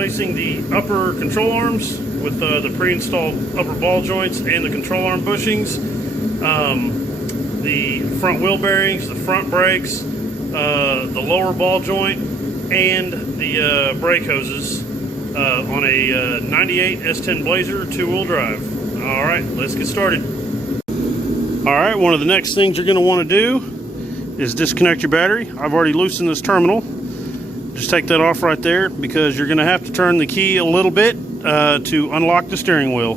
replacing the upper control arms with the pre-installed upper ball joints and the control arm bushings, the front wheel bearings, the front brakes, the lower ball joint, and the brake hoses on a 98 S10 Blazer 2-wheel drive. Alright, let's get started. Alright, one of the next things you're going to want to do is disconnect your battery. I've already loosened this terminal. Just take that off right there because you're going to have to turn the key a little bit to unlock the steering wheel.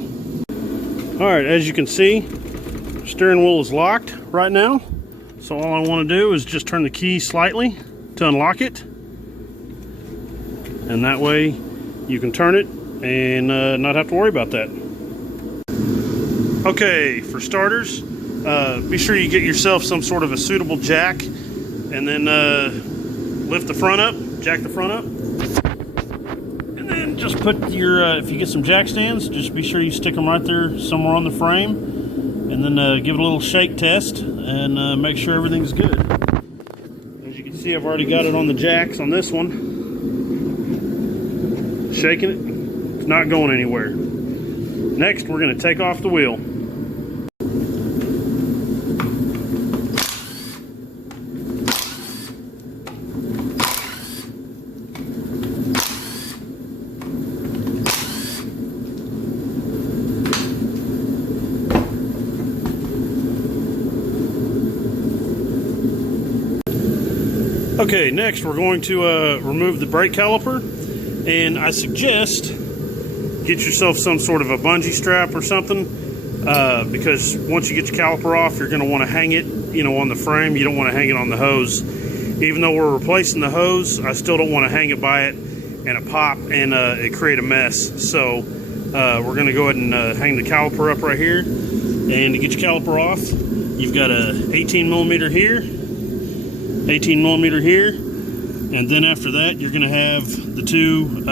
Alright, as you can see, the steering wheel is locked right now. So all I want to do is just turn the key slightly to unlock it. And that way you can turn it and not have to worry about that. Okay, for starters, be sure you get yourself some sort of a suitable jack, and then lift the front up, jack the front up, and then just put your, if you get some jack stands, just be sure you stick them right there somewhere on the frame, and then give it a little shake test and make sure everything's good. As you can see, I've already got it on the jacks on this one. Shaking it, it's not going anywhere. Next, we're going to take off the wheel. Okay, next we're going to remove the brake caliper, and I suggest get yourself some sort of a bungee strap or something, because once you get your caliper off, you're going to want to hang it, on the frame. You don't want to hang it on the hose. Even though we're replacing the hose, I still don't want to hang it by it and it pop and it create a mess. So we're going to go ahead and hang the caliper up right here. And to get your caliper off, you've got a 18 millimeter here, 18 millimeter here, and then after that you're going to have the two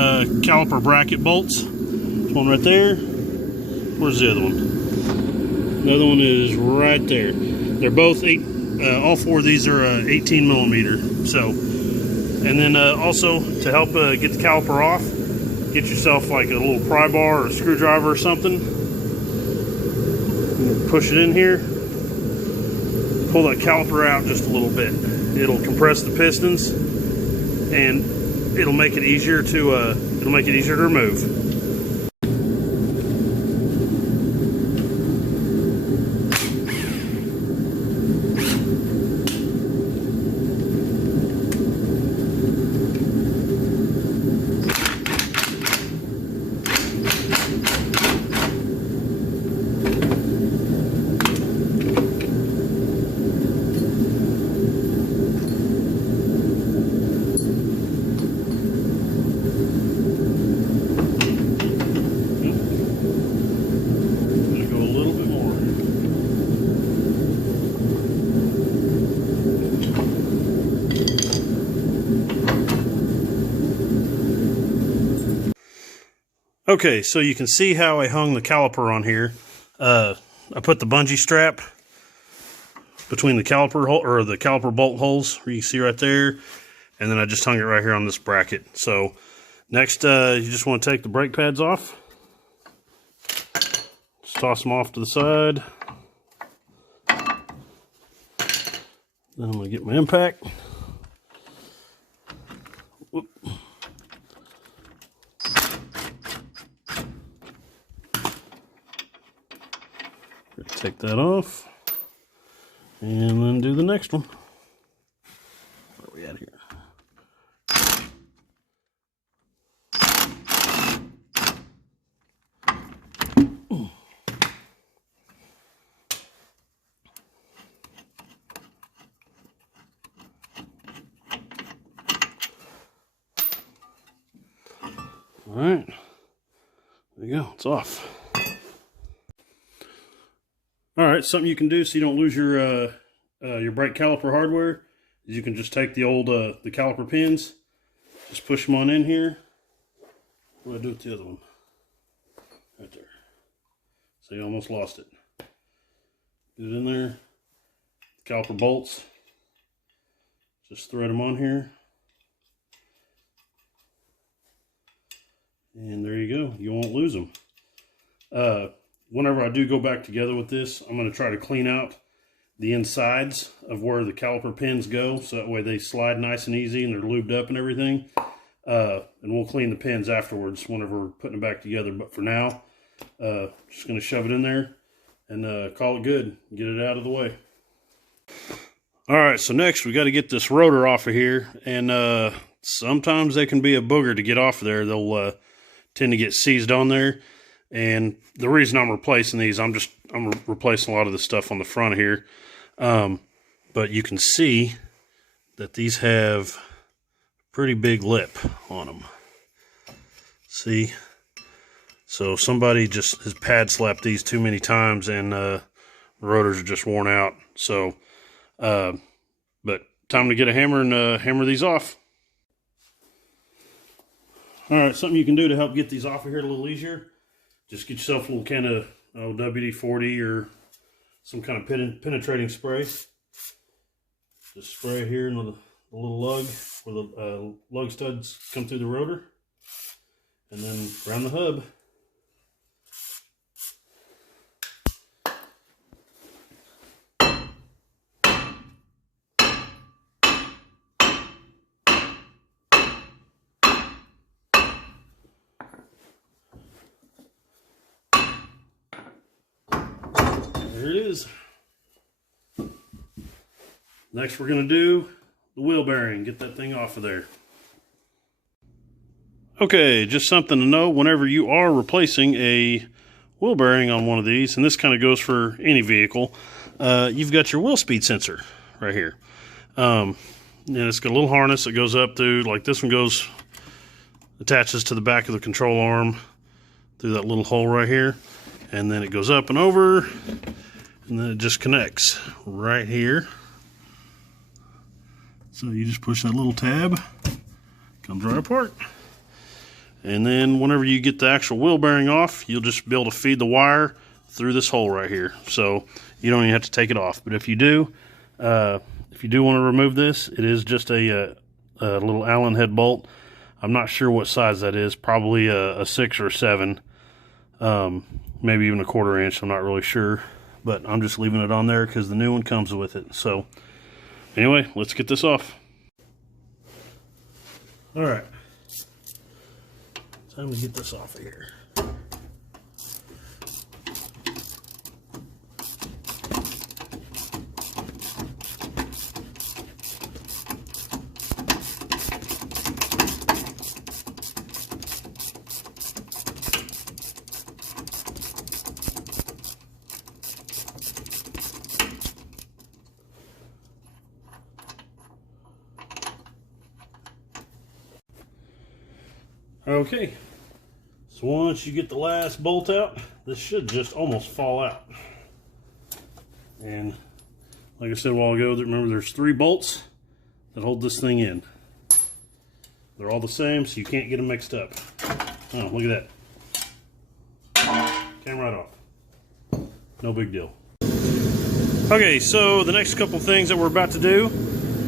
caliper bracket bolts. There's one right there. Where's the other one? The other one is right there. They're both all four of these are 18 millimeter. So, and then also to help get the caliper off, get yourself like a little pry bar or a screwdriver or something. Push it in here. Pull that caliper out just a little bit. It'll compress the pistons, and it'll make it easier to remove. Okay, so you can see how I hung the caliper on here. I put the bungee strap between the caliper hole, or the caliper bolt holes, where you see right there, and then I just hung it right here on this bracket. So next, you just want to take the brake pads off. Just toss them off to the side. Then I'm going to get my impact. Whoop. Take that off, and then do the next one. Where are we at here? All right, there you go, it's off. All right, something you can do so you don't lose your brake caliper hardware is you can just take the old the caliper pins, just push them on in here. What do I do with the other one? Right there. So you almost lost it. Get it in there. Caliper bolts. Just thread them on here. And there you go. You won't lose them. Whenever I do go back together with this, I'm going to try to clean out the insides of where the caliper pins go, so that way they slide nice and easy and they're lubed up and everything. And we'll clean the pins afterwards whenever we're putting it back together. But for now, just going to shove it in there and call it good. Get it out of the way. All right, so next we got to get this rotor off of here, and sometimes they can be a booger to get off of there. They'll tend to get seized on there, and the reason I'm replacing these, I'm replacing a lot of the stuff on the front here, but you can see that these have a pretty big lip on them. See? So somebody just has pad slapped these too many times, and the rotors are just worn out. So but time to get a hammer and hammer these off. All right, something you can do to help get these off of here a little easier, just get yourself a little can of WD-40 or some kind of penetrating spray. Just spray here in the little lug where the lug studs come through the rotor, and then around the hub. There it is. Next we're going to do the wheel bearing, get that thing off of there. Okay, just something to know whenever you are replacing a wheel bearing on one of these, and this kind of goes for any vehicle, you've got your wheel speed sensor right here. And it's got a little harness that goes up through, like this one goes, attaches to the back of the control arm through that little hole right here, and then it goes up and over, and then it just connects right here. So you just push that little tab, comes right apart. And then whenever you get the actual wheel bearing off, you'll just be able to feed the wire through this hole right here. So you don't even have to take it off. But if you do want to remove this, it is just a little Allen head bolt. I'm not sure what size that is, probably a 6 or a 7, maybe even a 1/4 inch, I'm not really sure. But I'm just leaving it on there because the new one comes with it. So anyway, let's get this off. All right, time to get this off of here. Okay, so once you get the last bolt out, this should just almost fall out. And like I said a while ago, remember there's 3 bolts that hold this thing in. They're all the same, so you can't get them mixed up. Oh, look at that. Came right off. No big deal. Okay, so the next couple things that we're about to do,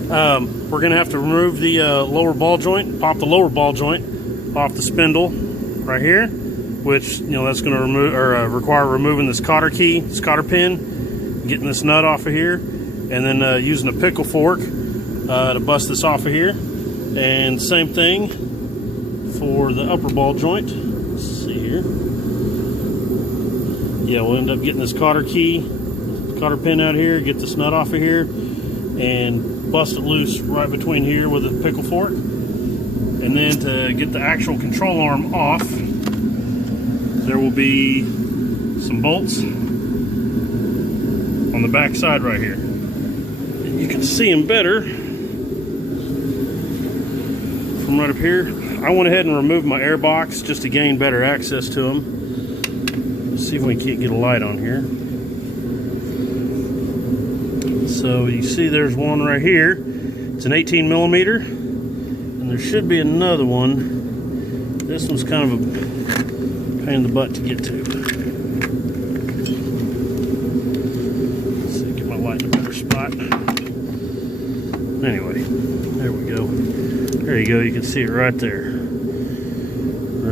we're going to have to remove the lower ball joint, pop the lower ball joint off the spindle right here, which, you know, that's going to remove or require removing this cotter key, this cotter pin, getting this nut off of here, and then using a pickle fork to bust this off of here. And same thing for the upper ball joint. Let's see here. Yeah, we'll end up getting this cotter key, cotter pin out here, get this nut off of here, and bust it loose right between here with a pickle fork. And then to get the actual control arm off, there will be some bolts on the back side right here. And you can see them better from right up here. I went ahead and removed my air box just to gain better access to them. Let's see if we can't get a light on here. So you see there's one right here. It's an 18 millimeter. And there should be another one. This one's kind of a pain in the butt to get to. Let's see, get my light in a better spot. Anyway, there we go. There you go, you can see it right there.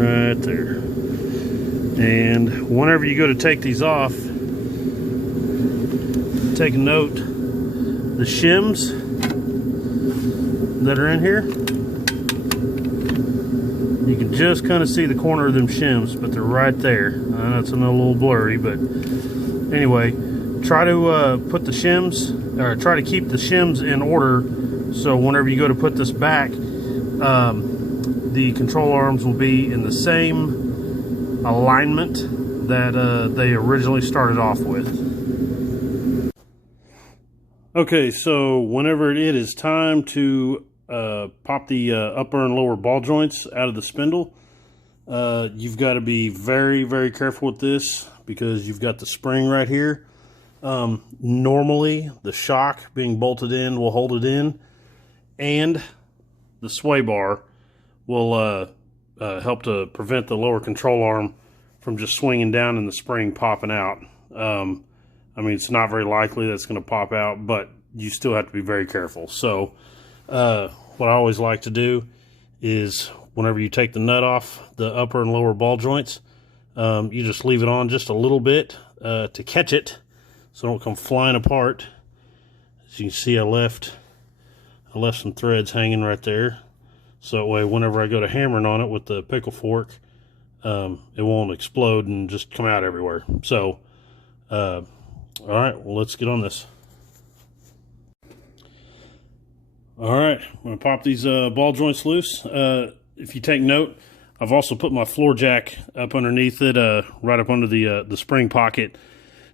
right there. And whenever you go to take these off, take note, the shims that are in here, you can just kind of see the corner of them shims, but they're right there. I know it's a little blurry, but anyway, try to put the shims, or try to keep the shims in order, so whenever you go to put this back, the control arms will be in the same alignment that they originally started off with. Okay, so whenever it is time to pop the upper and lower ball joints out of the spindle, you've got to be very, very careful with this, because you've got the spring right here. Normally, the shock being bolted in will hold it in, and the sway bar will help to prevent the lower control arm from just swinging down and the spring popping out. I mean, it's not very likely that's going to pop out, but you still have to be very careful. So what I always like to do is, whenever you take the nut off the upper and lower ball joints, you just leave it on just a little bit to catch it, so it don't come flying apart. As you can see, I left some threads hanging right there, so that way whenever I go to hammering on it with the pickle fork, it won't explode and just come out everywhere. So all right, well, let's get on this. All right, I'm going to pop these ball joints loose. If you take note, I've also put my floor jack up underneath it, right up under the spring pocket,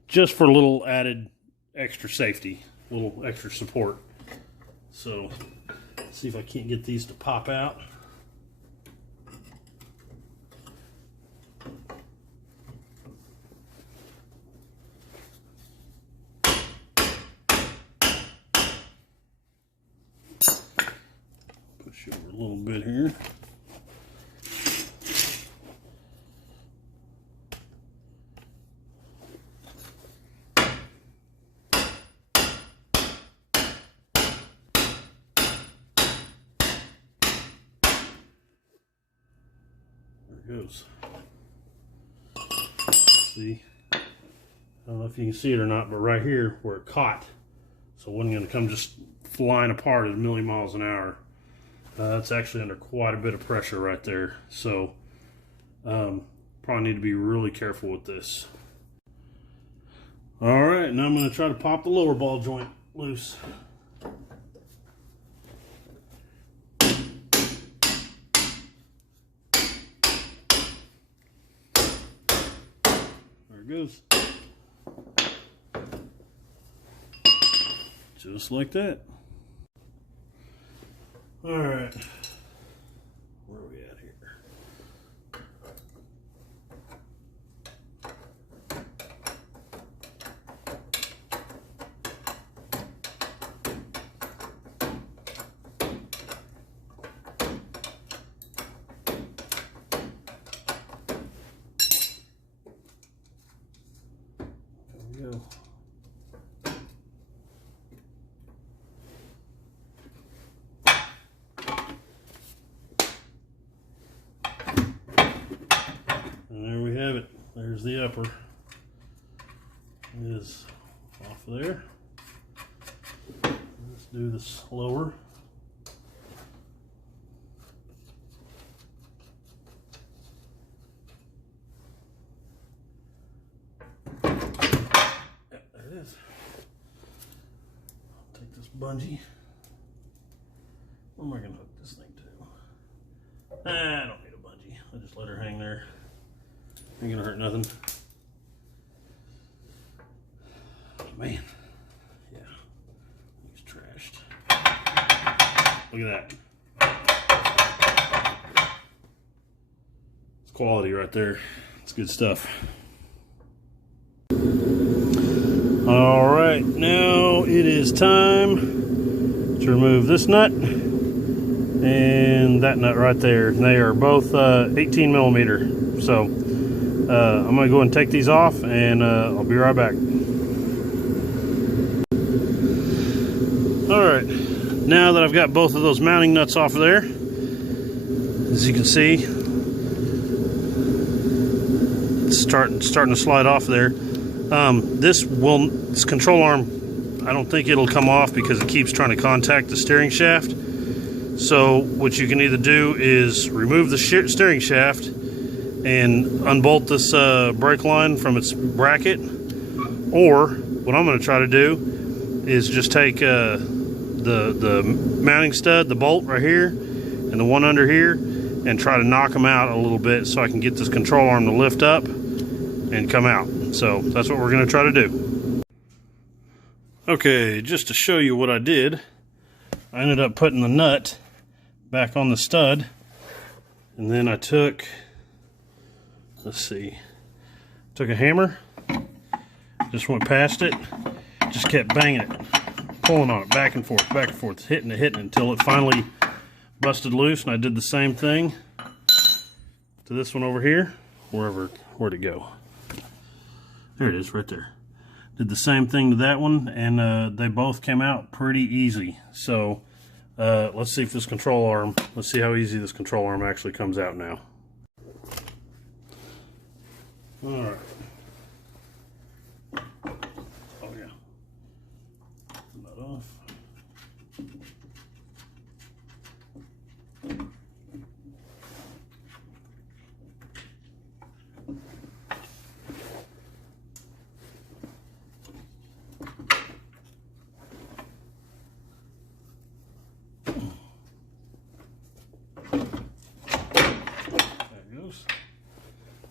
just for a little added extra safety, a little extra support. So, let's see if I can't get these to pop out. Push over a little bit here. Goes. See, I don't know if you can see it or not, but right here where it caught, so it wasn't going to come just flying apart at a million miles an hour. That's actually under quite a bit of pressure right there, so probably need to be really careful with this. All right, now I'm going to try to pop the lower ball joint loose. Goes just like that. All right, where are we at here? Go. And there we have it. There's the upper. It is off there. Let's do this lower. Take this bungee. Where am I going to hook this thing to? I don't need a bungee. I just let her hang there. Ain't going to hurt nothing. Man. Yeah. He's trashed. Look at that. It's quality right there. It's good stuff. All right, now it is time to remove this nut and that nut right there. And they are both 18 millimeter. So I'm gonna go and take these off, and I'll be right back. All right, now that I've got both of those mounting nuts off of there, as you can see, starting to slide off there. This control arm, I don't think it'll come off because it keeps trying to contact the steering shaft. So what you can either do is remove the steering shaft and unbolt this brake line from its bracket, or what I'm going to try to do is just take the mounting stud, the bolt right here, and the one under here, and try to knock them out a little bit so I can get this control arm to lift up and come out. So that's what we're going to try to do. Okay, just to show you what I did, I ended up putting the nut back on the stud, and then I took, let's see, took a hammer, just went past it, just kept banging it, pulling on it, back and forth, hitting it until it finally busted loose. And I did the same thing to this one over here, where'd it go? There it is, right there. Did the same thing to that one, and they both came out pretty easy. So let's see if this control arm, let's see how easy this control arm actually comes out now. All right. Oh yeah. Nut off.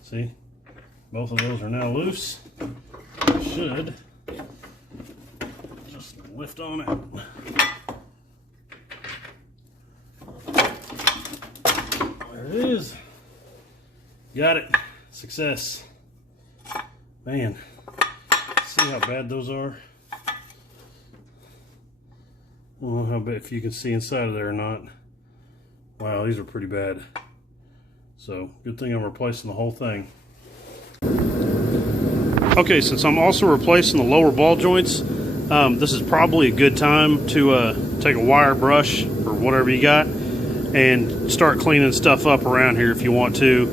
See, both of those are now loose. I should just lift on out. There it is. Got it. Success. Man, see how bad those are? I don't know how bad, if you can see inside of there or not. Wow, these are pretty bad. So, good thing I'm replacing the whole thing. Okay, since I'm also replacing the lower ball joints, this is probably a good time to take a wire brush or whatever you got and start cleaning stuff up around here if you want to.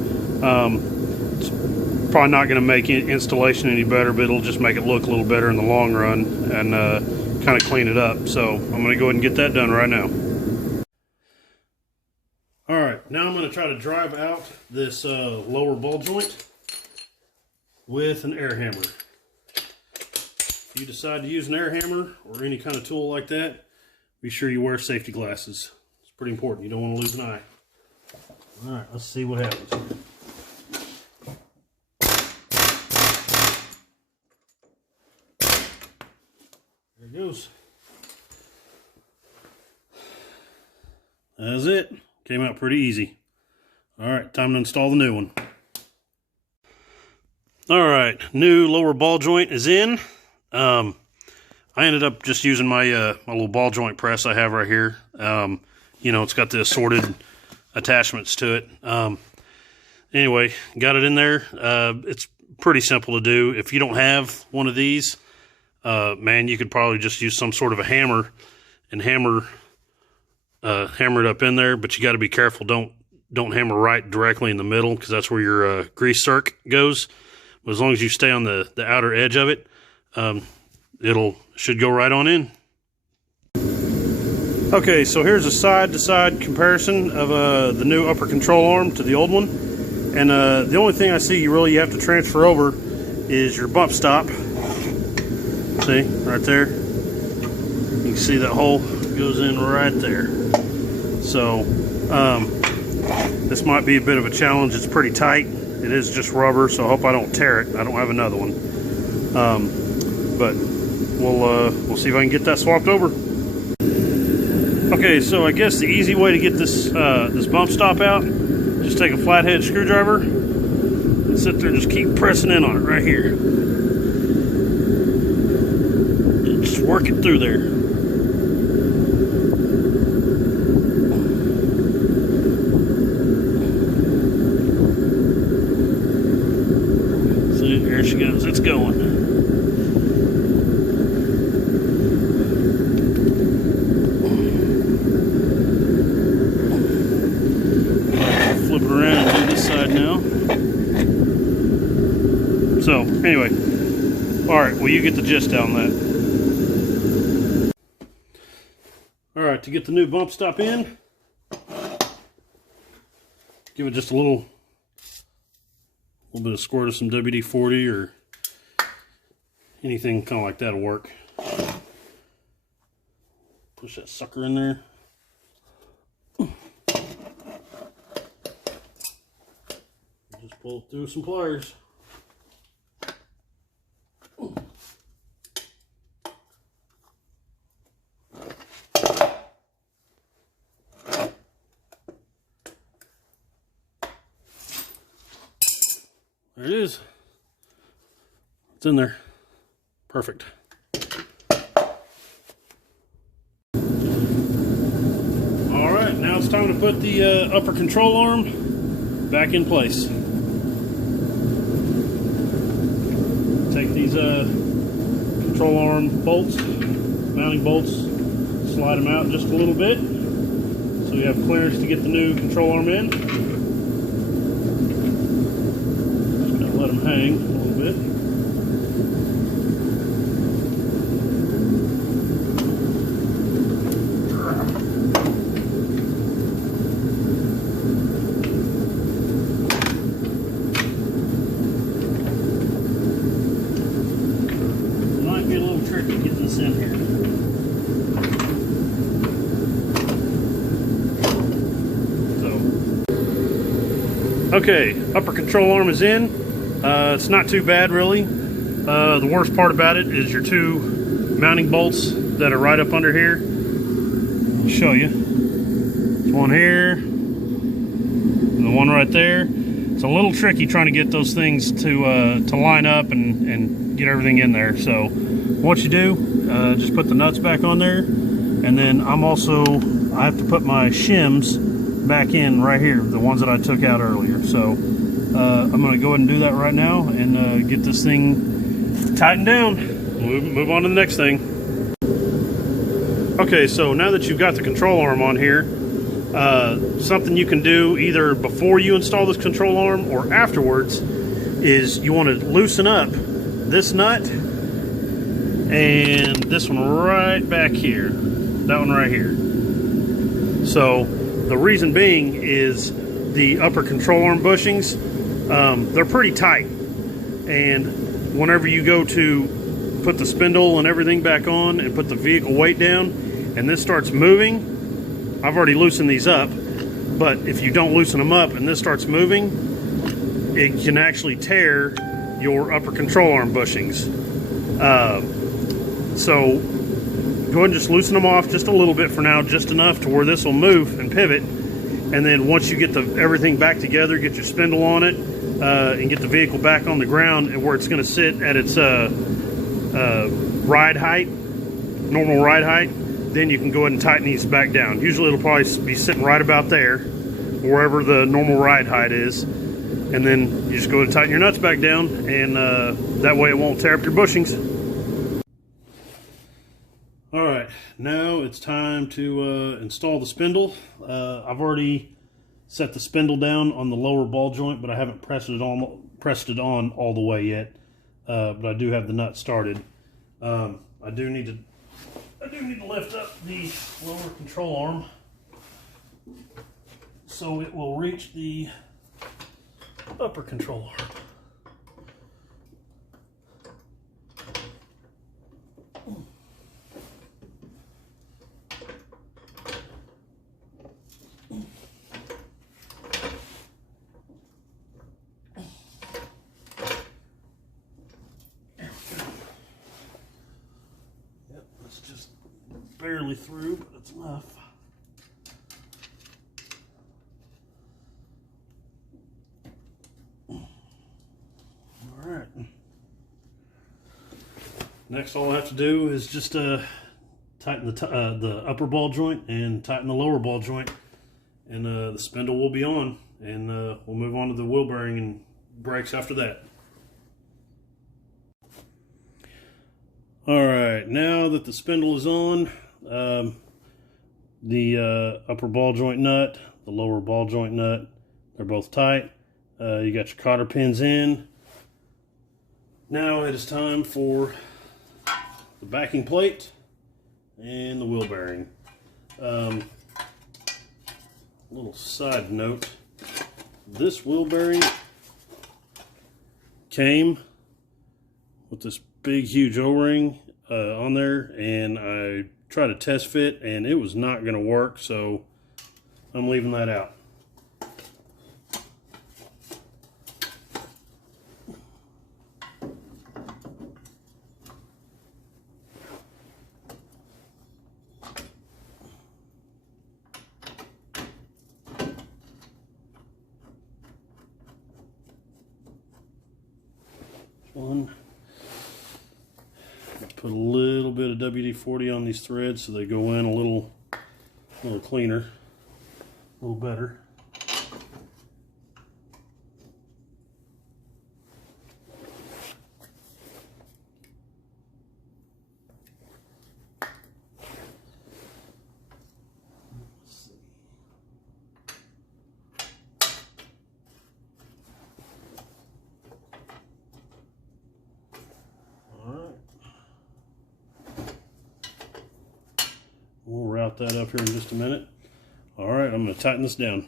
It's probably not going to make installation any better, but it'll just make it look a little better in the long run and kind of clean it up. So, I'm going to go ahead and get that done right now. Alright, now I'm going to try to drive out this lower ball joint with an air hammer. If you decide to use an air hammer or any kind of tool like that, be sure you wear safety glasses. It's pretty important. You don't want to lose an eye. Alright, let's see what happens. There it goes. That's it. Came out pretty easy. Alright, time to install the new one. Alright, new lower ball joint is in. I ended up just using my my little ball joint press I have right here. You know, it's got the assorted attachments to it. Anyway, got it in there. It's pretty simple to do. If you don't have one of these, man, you could probably just use some sort of a hammer and hammer it up in there, but you got to be careful. Don't hammer right directly in the middle, because that's where your grease circ goes. But as long as you stay on the outer edge of it, should go right on in. Okay, so here's a side-to-side comparison of the new upper control arm to the old one, and the only thing I see you have to transfer over is your bump stop. See right there? You can see that hole goes in right there. So this might be a bit of a challenge. It's pretty tight. It is just rubber, so I hope I don't tear it. I don't have another one, but we'll see if I can get that swapped over. Okay, so I guess the easy way to get this this bump stop out, just take a flathead screwdriver and sit there and just keep pressing in on it right here. Just work it through there. There she goes, it's going. Flip it around and do this side now. So anyway, all right, well, you get the gist on that. All right, to get the new bump stop in, give it just a little bit of squirt of some WD-40 or anything kind of like that'll work. Push that sucker in there. Just pull it through some pliers. There it is. It's in there. Perfect. Alright, now it's time to put the upper control arm back in place. Take these control arm bolts, mounting bolts, slide them out just a little bit so you have clearance to get the new control arm in. Just kind of let them hang a little bit. Tricky getting this in here. So, okay, upper control arm is in. It's not too bad, really. The worst part about it is your two mounting bolts that are right up under here. I'll show you. There's one here, and the one right there. It's a little tricky trying to get those things to line up and get everything in there. So what you do, just put the nuts back on there, and then I have to put my shims back in right here, the ones that I took out earlier. So I'm going to go ahead and do that right now and get this thing tightened down. Move on to the next thing. Okay, so now that you've got the control arm on here, something you can do either before you install this control arm or afterwards is you want to loosen up this nut and this one right back here, that one right here. So the reason being is the upper control arm bushings, they're pretty tight, and whenever you go to put the spindle and everything back on and put the vehicle weight down and this starts moving, I've already loosened these up, but if you don't loosen them up and this starts moving, it can actually tear your upper control arm bushings. So go ahead and just loosen them off just a little bit for now, just enough to where this will move and pivot. And then once you get everything back together, get your spindle on it, and get the vehicle back on the ground and where it's going to sit at its ride height, normal ride height, then you can go ahead and tighten these back down. Usually it'll probably be sitting right about there, wherever the normal ride height is. And then you just go ahead and tighten your nuts back down, and that way it won't tear up your bushings. Alright, now it's time to install the spindle. I've already set the spindle down on the lower ball joint, but I haven't pressed it on all the way yet. But I do have the nut started. I do need to lift up the lower control arm so it will reach the upper control arm. Barely through, but it's enough. All right. Next, all I have to do is just tighten the upper ball joint and tighten the lower ball joint, and the spindle will be on, and we'll move on to the wheel bearing and brakes after that. All right, now that the spindle is on, the upper ball joint nut, the lower ball joint nut, they're both tight. You got your cotter pins in. Now it is time for the backing plate and the wheel bearing. Little side note, this wheel bearing came with this big huge O-ring on there, and I tried to test fit and it was not going to work, so I'm leaving that out. One. Put a little bit of WD-40 on these threads so they go in a little cleaner, a little better. We'll route that up here in just a minute. Alright, I'm going to tighten this down.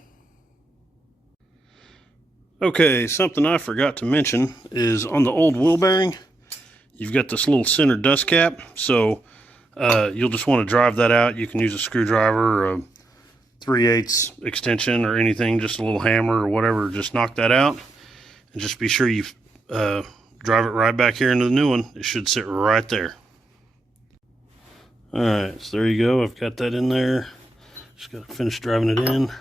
Okay, something I forgot to mention is on the old wheel bearing, you've got this little center dust cap, so you'll just want to drive that out. You can use a screwdriver or a 3/8 extension or anything, just a little hammer or whatever, just knock that out. And just be sure you drive it right back here into the new one. It should sit right there. Alright, so there you go. I've got that in there. Just got to finish driving it in.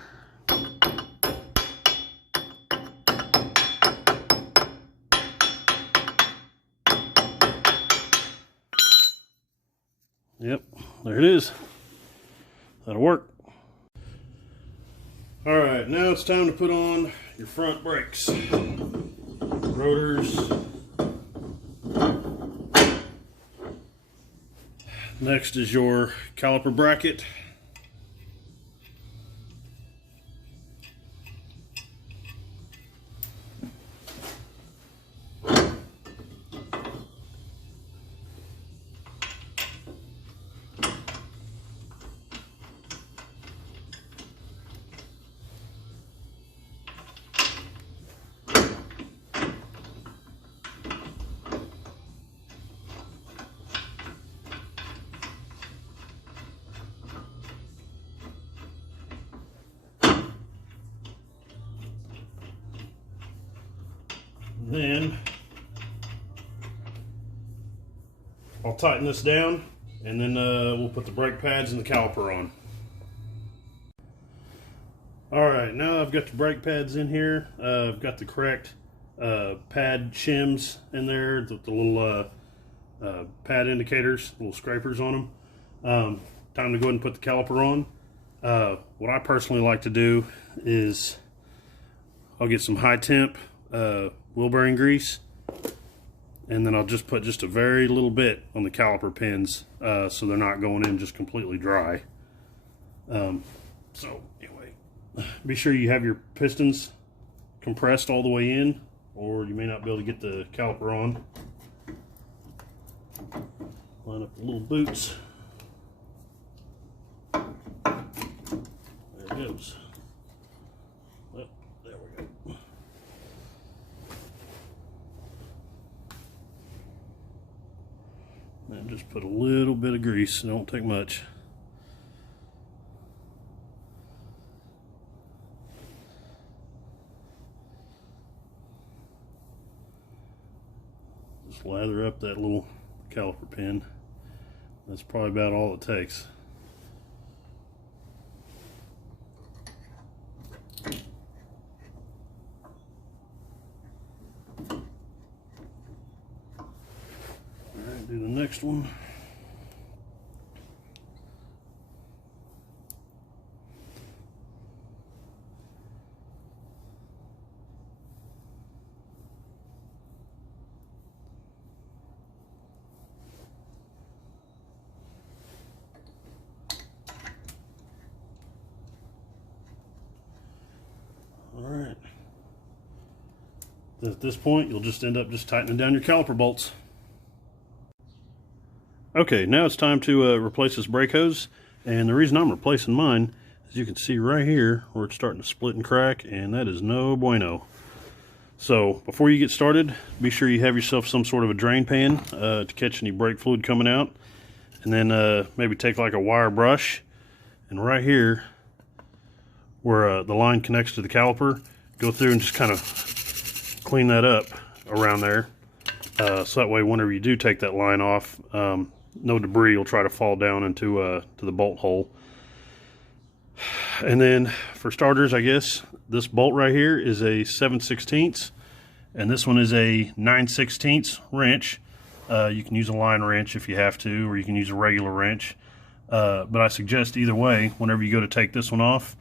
Yep, there it is. That'll work. Alright, now it's time to put on your front brakes. Rotors. Next is your caliper bracket. Then I'll tighten this down, and then we'll put the brake pads and the caliper on. Alright, now I've got the brake pads in here. I've got the correct pad shims in there, the little pad indicators, little scrapers on them. Time to go ahead and put the caliper on. What I personally like to do is I'll get some high temp wheel bearing grease, and then I'll just put just a very little bit on the caliper pins so they're not going in just completely dry. So anyway, be sure you have your pistons compressed all the way in, or you may not be able to get the caliper on. Line up the little boots. There it goes. Well, there we go. And just put a little bit of grease, it don't take much. Just lather up that little caliper pin. That's probably about all it takes. Alright, do the next one. At this point, you'll just end up just tightening down your caliper bolts. Okay, now it's time to replace this brake hose. And the reason I'm replacing mine, as you can see right here, where it's starting to split and crack, and that is no bueno. So before you get started, be sure you have yourself some sort of a drain pan to catch any brake fluid coming out. And then maybe take like a wire brush, and right here where the line connects to the caliper, go through and just kind of clean that up around there. So that way whenever you do take that line off, no debris will try to fall down into to the bolt hole. And then for starters, I guess this bolt right here is a 7/16, and this one is a 9/16 wrench. You can use a line wrench if you have to, or you can use a regular wrench. But I suggest either way, whenever you go to take this one off,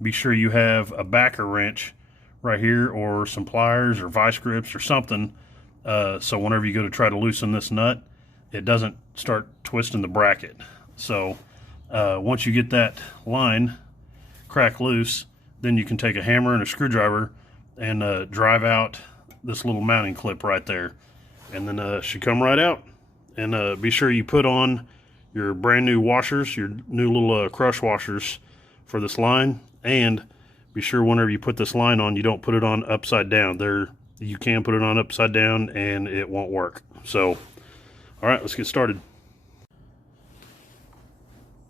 be sure you have a backer wrench right here, or some pliers or vice grips or something, so whenever you go to try to loosen this nut, it doesn't start twisting the bracket. So once you get that line crack loose, then you can take a hammer and a screwdriver and drive out this little mounting clip right there, and then it should come right out. And be sure you put on your brand new washers, your new little crush washers for this line, and be sure whenever you put this line on, you don't put it on upside down. You can put it on upside down and it won't work. So all right, let's get started.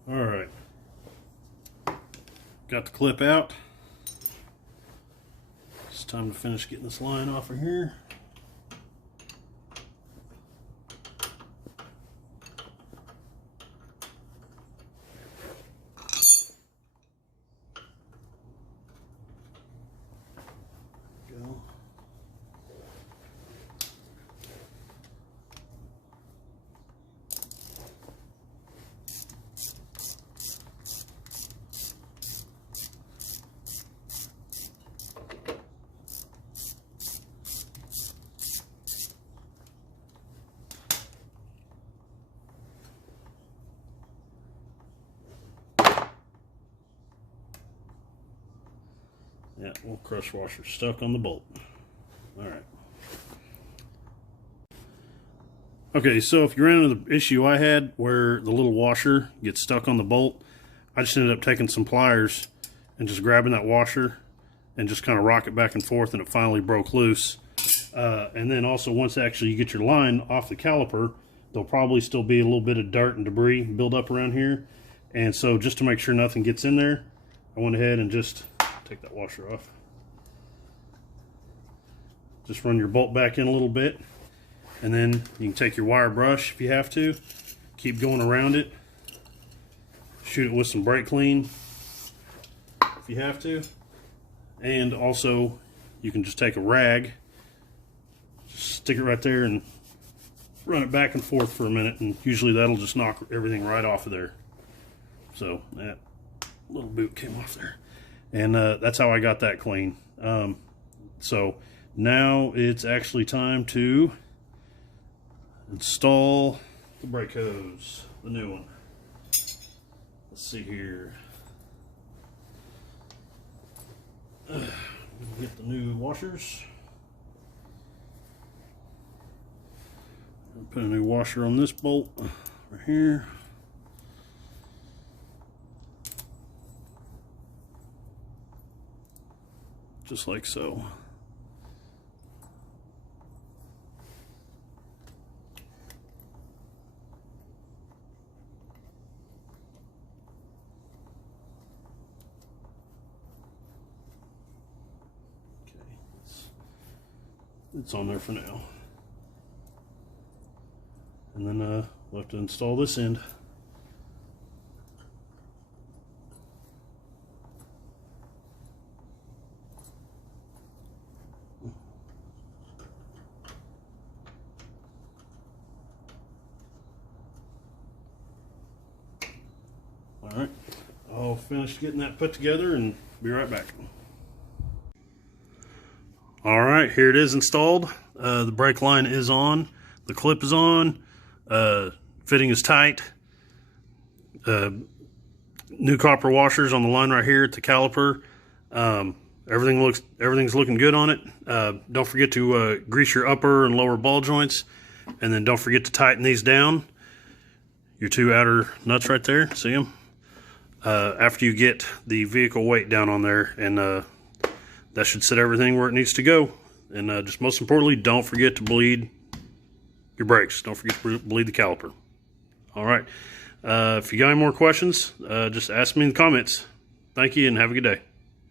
All right, got the clip out. It's time to finish getting this line off of here. Go. Yeah, little crush washer stuck on the bolt. All right. Okay, so if you ran into the issue I had where the little washer gets stuck on the bolt, I just ended up taking some pliers and just grabbing that washer and just kind of rock it back and forth, and it finally broke loose. And then also, once actually you get your line off the caliper, there'll probably still be a little bit of dirt and debris build up around here. And so just to make sure nothing gets in there, I went ahead and just take that washer off. Just run your bolt back in a little bit, and then you can take your wire brush if you have to, keep going around it, shoot it with some brake clean if you have to, and also you can just take a rag, just stick it right there and run it back and forth for a minute, and usually that'll just knock everything right off of there. So that little boot came off there. And that's how I got that clean. So now it's actually time to install the brake hose, the new one. Let's see here. Get the new washers. Put a new washer on this bolt right here. Just like so. Okay, it's on there for now. And then we'll have to install this end. All right, I'll finish getting that put together and be right back. All right, here it is installed. The brake line is on, the clip is on, fitting is tight. New copper washers on the line right here at the caliper. everything's looking good on it. Don't forget to grease your upper and lower ball joints, and then don't forget to tighten these down. Your two outer nuts right there, see them? After you get the vehicle weight down on there, and that should set everything where it needs to go. And just most importantly, don't forget to bleed your brakes. Don't forget to bleed the caliper. All right. If you got any more questions, just ask me in the comments. Thank you and have a good day.